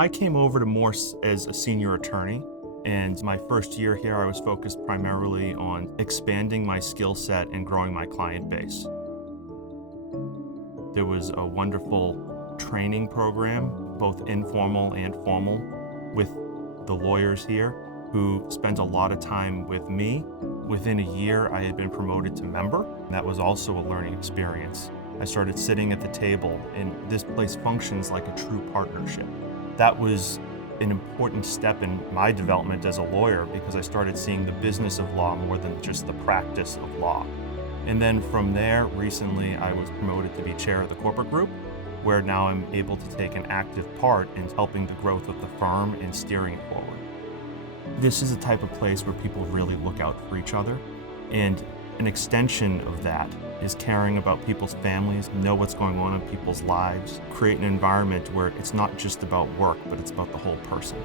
I came over to Morse as a senior attorney, and my first year here I was focused primarily on expanding my skill set and growing my client base. There was a wonderful training program, both informal and formal, with the lawyers here who spent a lot of time with me. Within a year, I had been promoted to member. That was also a learning experience. I started sitting at the table, and this place functions like a true partnership. That was an important step in my development as a lawyer because I started seeing the business of law more than just the practice of law. And then from there, recently, I was promoted to be chair of the corporate group, where now I'm able to take an active part in helping the growth of the firm and steering it forward. This is a type of place where people really look out for each other, and an extension of that is caring about people's families, know what's going on in people's lives, create an environment where it's not just about work, but it's about the whole person.